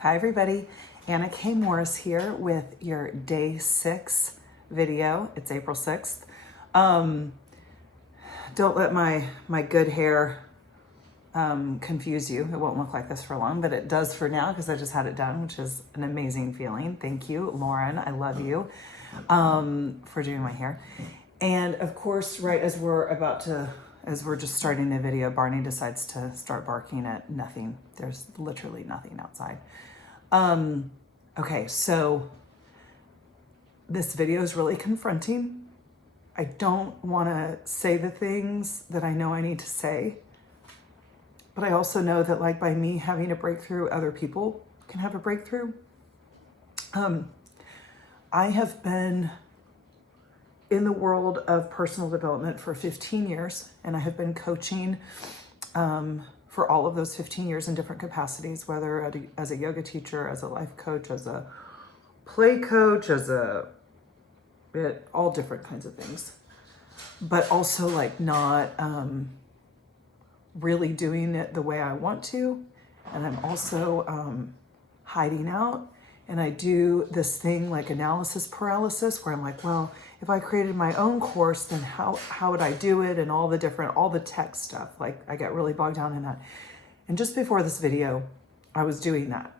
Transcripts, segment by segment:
Hi everybody, Anna K. Morris here with your day 6 video. It's April 6th. Don't let my good hair confuse you. It won't look like this for long, but it does for now because I just had it done, which is an amazing feeling. Thank you, Lauren. I love you for doing my hair. And of course, right as we're just starting the video, Barney decides to start barking at nothing. There's literally nothing outside. Okay, so this video is really confronting. I don't want to say the things that I know I need to say, but I also know that like by me having a breakthrough, other people can have a breakthrough. I have been in the world of personal development for 15 years, and I have been coaching for all of those 15 years in different capacities, whether as a yoga teacher, as a life coach, as a play coach, all different kinds of things, but also like not really doing it the way I want to. And I'm also hiding out. And I do this thing like analysis paralysis where I'm like, well, if I created my own course, then how would I do it? And all the tech stuff. Like I get really bogged down in that. And just before this video, I was doing that.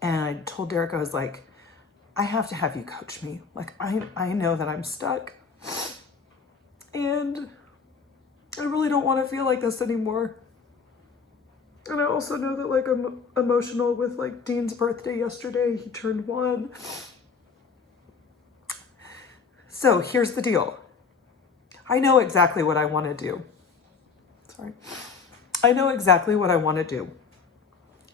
And I told Derek, I was like, I have to have you coach me. Like I know that I'm stuck. And I really don't want to feel like this anymore. And I also know that like I'm emotional with like Dean's birthday yesterday. He turned 1. So here's the deal. I know exactly what I want to do. Sorry. I know exactly what I want to do.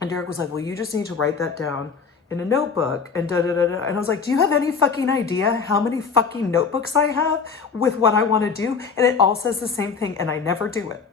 And Derek was like, well, you just need to write that down in a notebook and da-da-da-da. And I was like, do you have any fucking idea how many fucking notebooks I have with what I want to do? And it all says the same thing and I never do it.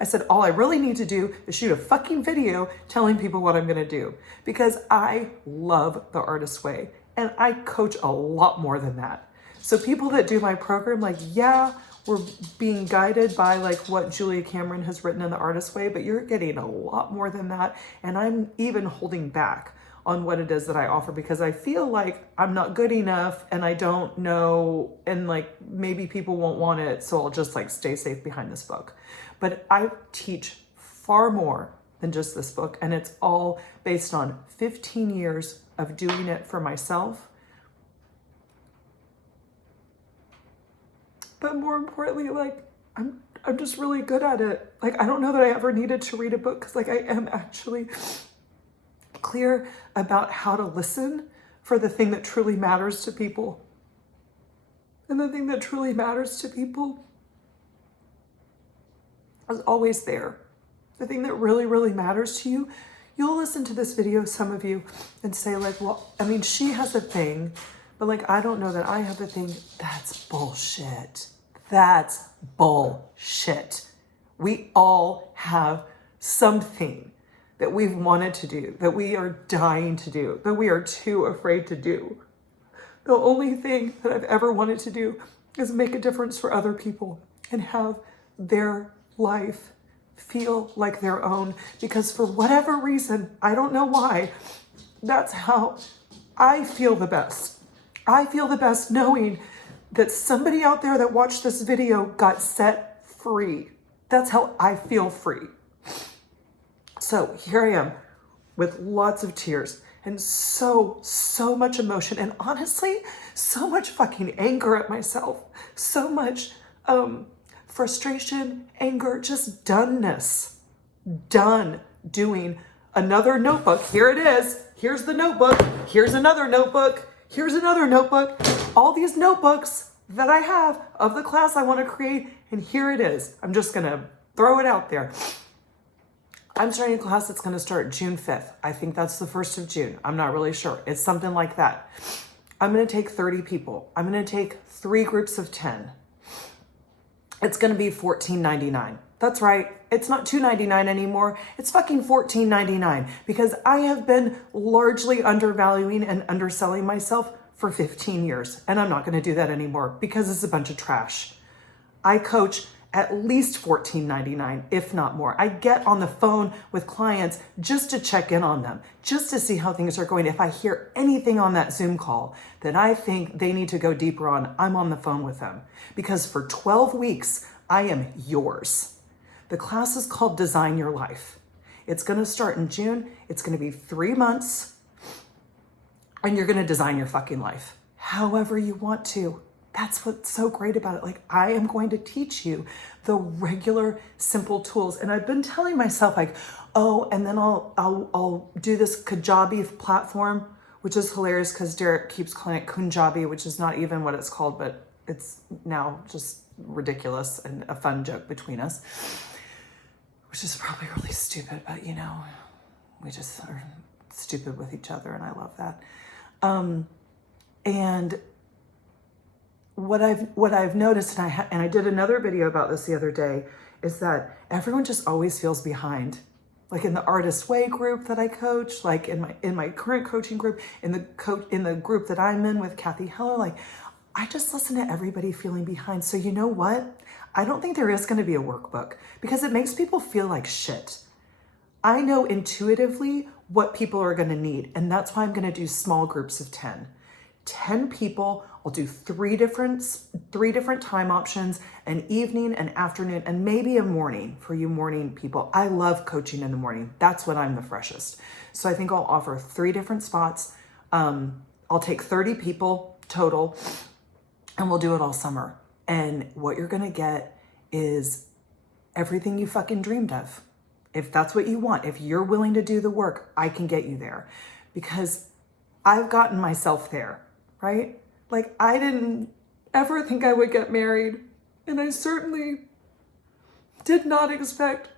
I said, all I really need to do is shoot a fucking video telling people what I'm going to do because I love the artist way and I coach a lot more than that. So people that do my program, like, yeah, we're being guided by like what Julia Cameron has written in the artist way, but you're getting a lot more than that. And I'm even holding back on what it is that I offer because I feel like I'm not good enough and I don't know, and like maybe people won't want it, so I'll just like stay safe behind this book. But I teach far more than just this book, and it's all based on 15 years of doing it for myself. But more importantly, like I'm just really good at it. Like I don't know that I ever needed to read a book because like I am actually clear about how to listen for the thing that truly matters to people. And the thing that truly matters to people is always there. The thing that really, really matters to you, you'll listen to this video, some of you, and say like, well, I mean, she has a thing, but like, I don't know that I have a thing. That's bullshit. That's bullshit. We all have something that we've wanted to do, that we are dying to do, that we are too afraid to do. The only thing that I've ever wanted to do is make a difference for other people and have their life feel like their own. Because for whatever reason, I don't know why, that's how I feel the best. I feel the best knowing that somebody out there that watched this video got set free. That's how I feel free. So here I am with lots of tears and so much emotion and honestly, so much fucking anger at myself, so much frustration, anger, just doneness. Done doing another notebook. Here it is. Here's the notebook. Here's another notebook. Here's another notebook. All these notebooks that I have of the class I want to create, and here it is. I'm just going to throw it out there. I'm starting a class that's going to start June 5th. I think that's the 1st of June. I'm not really sure. It's something like that. I'm going to take 30 people. I'm going to take 3 groups of 10. It's going to be $14.99. That's right. It's not $2.99 anymore. It's fucking $14.99 because I have been largely undervaluing and underselling myself for 15 years. And I'm not going to do that anymore because it's a bunch of trash. I coach at least $14.99, if not more. I get on the phone with clients just to check in on them, just to see how things are going. If I hear anything on that Zoom call that I think they need to go deeper on, I'm on the phone with them. Because for 12 weeks, I am yours. The class is called Design Your Life. It's gonna start in June. It's gonna be 3 months, and you're gonna design your fucking life however you want to. That's what's so great about it. Like, I am going to teach you the regular, simple tools. And I've been telling myself, like, oh, and then I'll do this Kajabi platform, which is hilarious because Derek keeps calling it Kunjabi, which is not even what it's called, but it's now just ridiculous and a fun joke between us, which is probably really stupid, but you know, we just are stupid with each other, and I love that. And what I've noticed, and I did another video about this the other day, is that everyone just always feels behind. Like in the Artist Way group that I coach, like in my current coaching group, in the group that I'm in with Kathy Heller, like I just listen to everybody feeling behind. So you know what? I don't think there is going to be a workbook because it makes people feel like shit. I know intuitively what people are going to need, and that's why I'm going to do small groups of 10. 10 people. I'll do three different time options, an evening, an afternoon, and maybe a morning for you morning people. I love coaching in the morning. That's when I'm the freshest. So I think I'll offer 3 different spots. I'll take 30 people total, and we'll do it all summer. And what you're going to get is everything you fucking dreamed of. If that's what you want, if you're willing to do the work, I can get you there, because I've gotten myself there, right? Like, I didn't ever think I would get married, and I certainly did not expect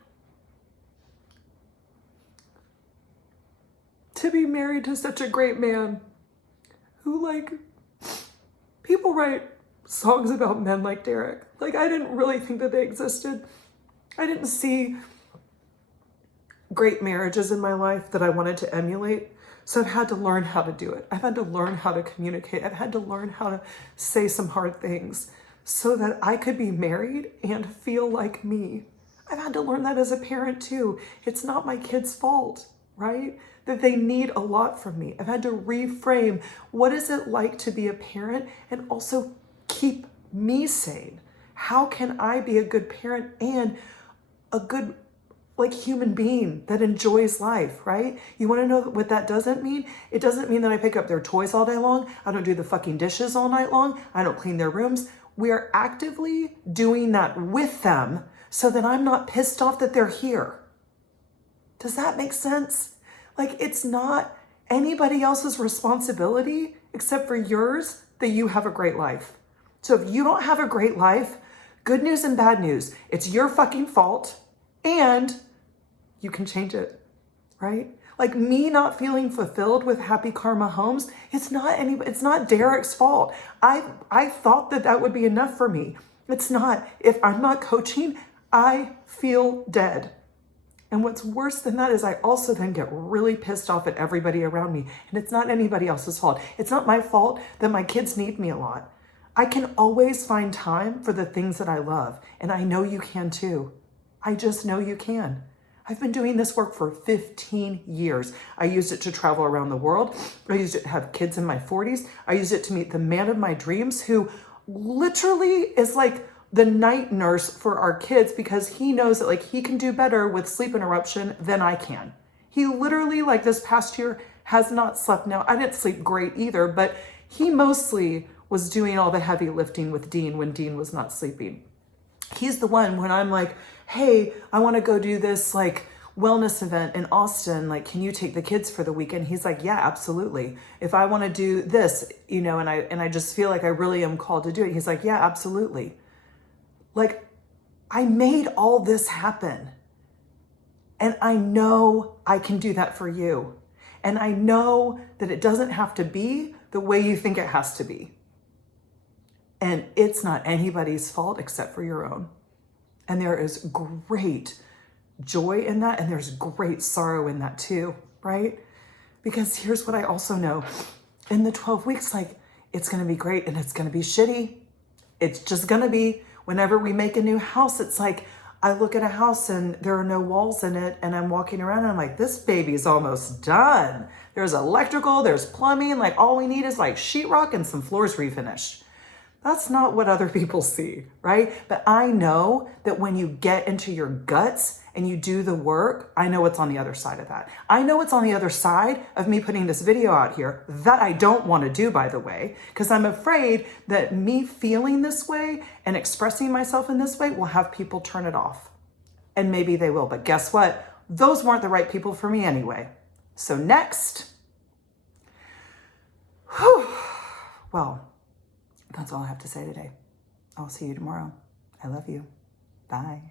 to be married to such a great man who, like, people write songs about men like Derek. Like, I didn't really think that they existed. I didn't see great marriages in my life that I wanted to emulate. So I've had to learn how to do it. I've had to learn how to communicate. I've had to learn how to say some hard things so that I could be married and feel like me. I've had to learn that as a parent too. It's not my kids' fault, right? That they need a lot from me. I've had to reframe what is it like to be a parent and also keep me sane. How can I be a good parent and a good human being that enjoys life, right? You want to know what that doesn't mean? It doesn't mean that I pick up their toys all day long. I don't do the fucking dishes all night long. I don't clean their rooms. We are actively doing that with them so that I'm not pissed off that they're here. Does that make sense? Like, it's not anybody else's responsibility except for yours that you have a great life. So if you don't have a great life, good news and bad news, it's your fucking fault, and you can change it, right? Like, me not feeling fulfilled with Happy Karma Homes, it's not Derek's fault. I thought that would be enough for me. It's not. If I'm not coaching, I feel dead. And what's worse than that is I also then get really pissed off at everybody around me. And it's not anybody else's fault. It's not my fault that my kids need me a lot. I can always find time for the things that I love. And I know you can too. I just know you can. I've been doing this work for 15 years. I used it to travel around the world. I used it to have kids in my 40s. I used it to meet the man of my dreams, who literally is like the night nurse for our kids, because he knows that like he can do better with sleep interruption than I can. He literally, like this past year, has not slept. Now, I didn't sleep great either, but he mostly was doing all the heavy lifting with Dean when Dean was not sleeping. He's the one when I'm like, hey, I want to go do this like wellness event in Austin. Like, can you take the kids for the weekend? He's like, yeah, absolutely. If I want to do this, you know, and I just feel like I really am called to do it. He's like, yeah, absolutely. Like, I made all this happen. And I know I can do that for you. And I know that it doesn't have to be the way you think it has to be. And it's not anybody's fault except for your own. And there is great joy in that, and there's great sorrow in that too, right? Because here's what I also know. In the 12 weeks, like, it's going to be great and it's going to be shitty. It's just going to be. Whenever we make a new house, it's like, I look at a house and there are no walls in it, and I'm walking around and I'm like, this baby's almost done. There's electrical, there's plumbing, like all we need is like sheetrock and some floors refinished. That's not what other people see, right? But I know that when you get into your guts and you do the work, I know what's on the other side of that. I know what's on the other side of me putting this video out here that I don't want to do, by the way, because I'm afraid that me feeling this way and expressing myself in this way will have people turn it off. And maybe they will, but guess what? Those weren't the right people for me anyway. So next, well, that's all I have to say today. I'll see you tomorrow. I love you. Bye.